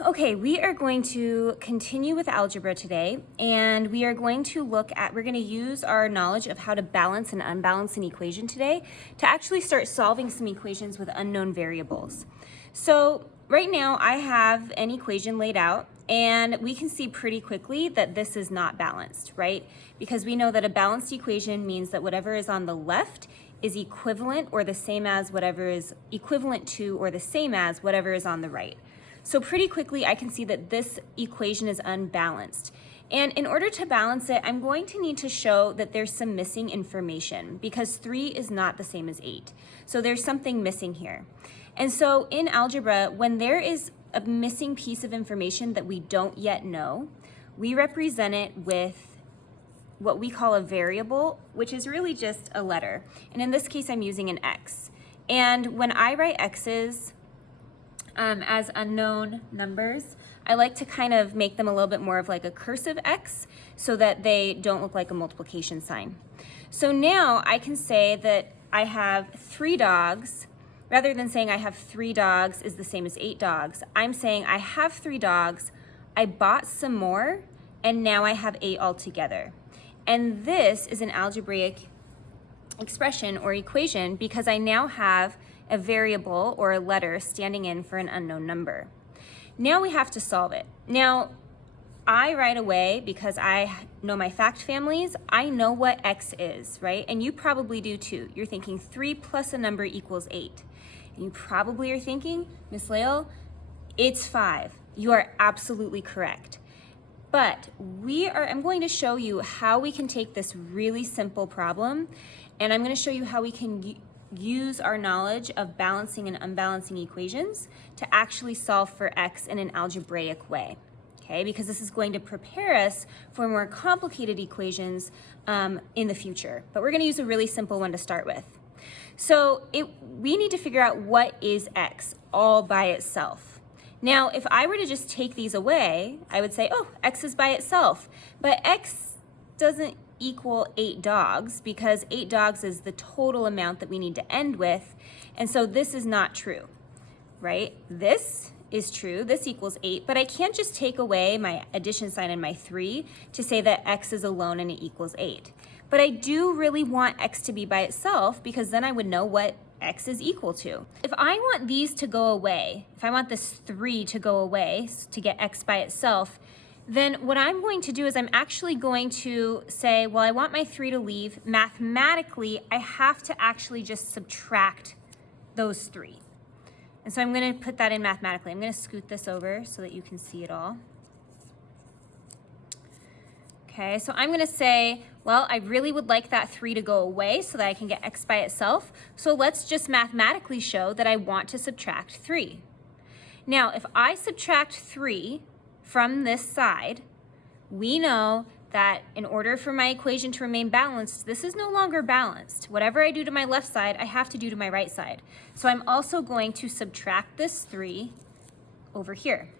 Okay, we are going to continue with algebra today, and we are going to we're going to use our knowledge of how to balance and unbalance an equation today to actually start solving some equations with unknown variables. So right now I have an equation laid out, and we can see pretty quickly that this is not balanced, right? Because we know that a balanced equation means that whatever is on the left is equivalent or the same as whatever is equivalent to or the same as whatever is on the right. So pretty quickly, I can see that this equation is unbalanced. And in order to balance it, I'm going to need to show that there's some missing information because 3 is not the same as 8. So there's something missing here. And so in algebra, when there is a missing piece of information that we don't yet know, we represent it with what we call a variable, which is really just a letter. And in this case, I'm using an x. And when I write x's, as unknown numbers, I like to kind of make them a little bit more of like a cursive X so that they don't look like a multiplication sign. So now I can say that I have 3 dogs. Rather than saying I have 3 dogs is the same as 8 dogs, I'm saying I have 3 dogs, I bought some more, and now I have 8 altogether. And this is an algebraic expression or equation because I now have a variable or a letter standing in for an unknown number. Now we have to solve it. Now, I right away, because I know my fact families, I know what x is, right? And you probably do too. You're thinking 3 plus a number equals 8. And you probably are thinking, Miss Lael, it's 5. You are absolutely correct. But I'm going to show you how we can take this really simple problem, and I'm going to show you how we can use our knowledge of balancing and unbalancing equations to actually solve for x in an algebraic way, okay? Because this is going to prepare us for more complicated equations in the future. But we're going to use a really simple one to start with. So we need to figure out what is x all by itself. Now, if I were to just take these away, I would say, oh, x is by itself. But x doesn't equal 8 dogs because 8 dogs is the total amount that we need to end with. And so this is not true, right? This is true, this equals 8, but I can't just take away my addition sign and my 3 to say that x is alone and it equals 8. But I do really want x to be by itself because then I would know what x is equal to. If I want these to go away, if I want this 3 to go away to get x by itself, then what I'm going to do is I'm actually going to say, well, I want my 3 to leave. Mathematically, I have to actually just subtract those 3. And so I'm going to put that in mathematically. I'm going to scoot this over so that you can see it all. Okay, so I'm going to say, well, I really would like that 3 to go away so that I can get x by itself. So let's just mathematically show that I want to subtract 3. Now, if I subtract 3 from this side, we know that in order for my equation to remain balanced, this is no longer balanced. Whatever I do to my left side, I have to do to my right side. So I'm also going to subtract this 3 over here.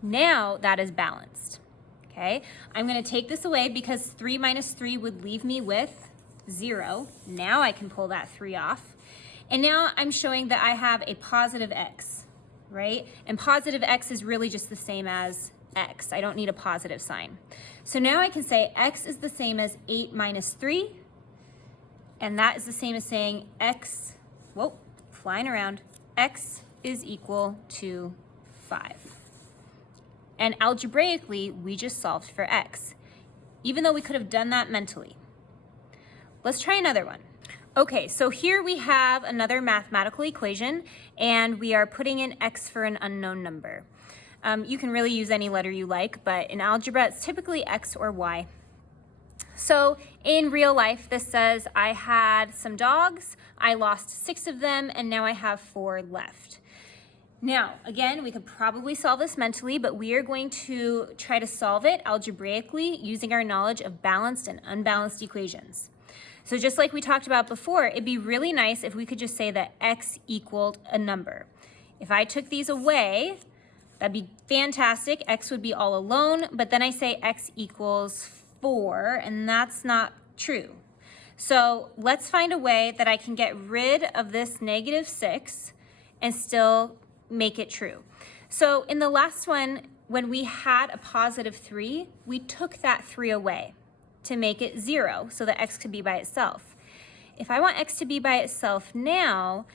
Now that is balanced, okay? I'm gonna take this away because 3 minus 3 would leave me with 0. Now I can pull that 3 off. And now I'm showing that I have a positive x, right? And positive x is really just the same as x. I don't need a positive sign. So now I can say x is the same as 8 minus 3, and that is the same as saying x, whoa, flying around, x is equal to 5. And algebraically, we just solved for x, even though we could have done that mentally. Let's try another one. Okay, so here we have another mathematical equation, and we are putting in x for an unknown number. You can really use any letter you like, but in algebra, it's typically x or y. So in real life, this says I had some dogs, I lost 6 of them, and now I have 4 left. Now, again, we could probably solve this mentally, but we are going to try to solve it algebraically using our knowledge of balanced and unbalanced equations. So just like we talked about before, it'd be really nice if we could just say that x equaled a number. If I took these away, that'd be fantastic. X would be all alone, but then I say x equals 4, and that's not true. So let's find a way that I can get rid of this negative 6 and still make it true. So in the last one, when we had a positive 3, we took that 3 away to make it 0 so that x could be by itself. If I want x to be by itself now,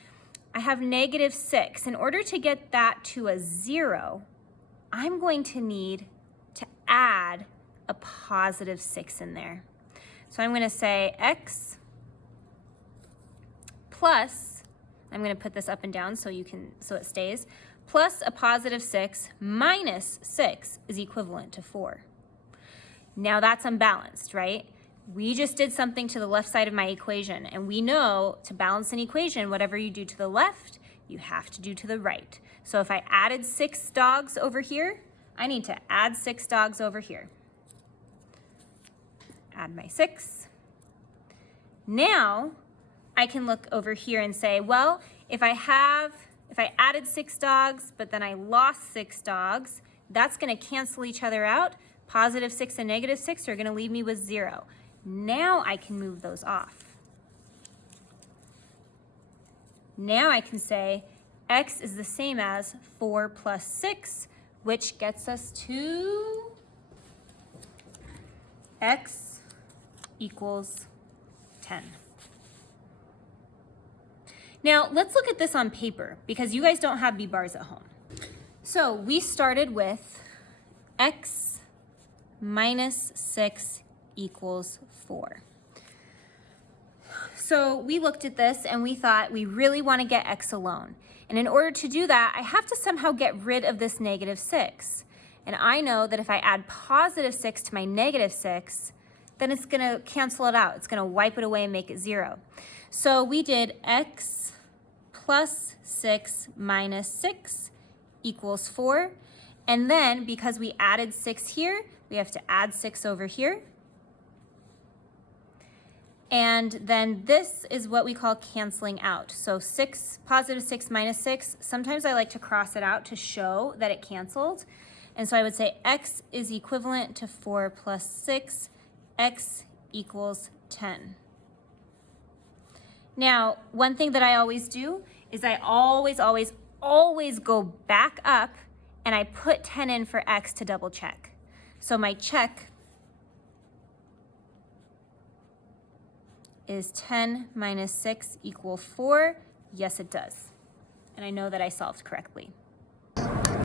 I have negative 6. In order to get that to a 0, I'm going to need to add a positive 6 in there. So I'm going to say x plus, I'm going to put this up and down so it stays, plus a positive 6 minus 6 is equivalent to 4. Now that's unbalanced, right? We just did something to the left side of my equation, and we know to balance an equation, whatever you do to the left, you have to do to the right. So if I added 6 dogs over here, I need to add 6 dogs over here. Add my 6. Now I can look over here and say, well, if I added 6 dogs, but then I lost 6 dogs, that's going to cancel each other out. Positive 6 and negative 6 are going to leave me with 0. Now I can move those off. Now I can say x is the same as 4 plus 6, which gets us to x equals 10. Now let's look at this on paper because you guys don't have B bars at home. So we started with x minus 6 equals 4. So we looked at this and we thought we really want to get x alone. And in order to do that, I have to somehow get rid of this negative 6. And I know that if I add positive 6 to my negative 6, then it's going to cancel it out. It's going to wipe it away and make it 0. So we did x plus 6 minus 6 equals 4. And then because we added 6 here, we have to add 6 over here. And then this is what we call canceling out. So positive 6 minus 6, sometimes I like to cross it out to show that it canceled. And so I would say x is equivalent to 4 plus 6, x equals 10. Now, one thing that I always do is I always go back up and I put 10 in for x to double check. So my check is 10 minus 6 equal 4. Yes, it does. And I know that I solved correctly.